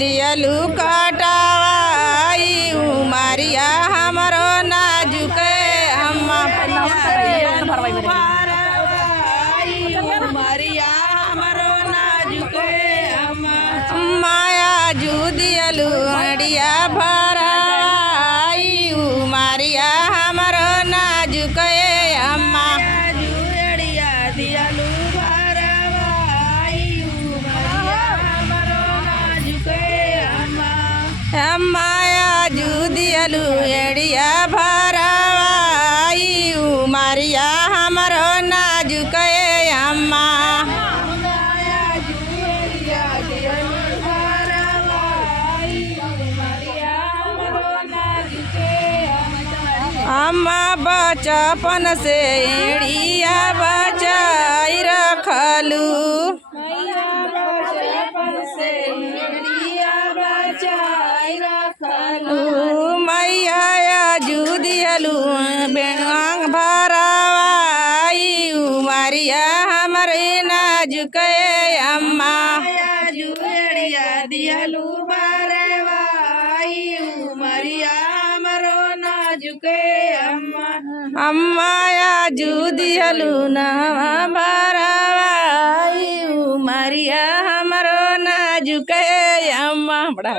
दियलू कटावाई उमरिया हमरो नाजुक अम्मा माया जू दियलू अड़िया भराई उमरिया हमरो नाजुक अम्मा माया जू दियलू एड़िया भराई उमरिया हमरो नाजुक अम्मा अम्मा बचपन से एड़िया बचाई रखलू मैया जू दियलू बेंग भरावाई उमरिया हमरे नाजुक अम्मा दियलू भरवाई उमरिया हमरो नाजुक अम्मा जू दियलू नवा भरावाई उमरिया हमरो नाजुक अम्मा बड़ा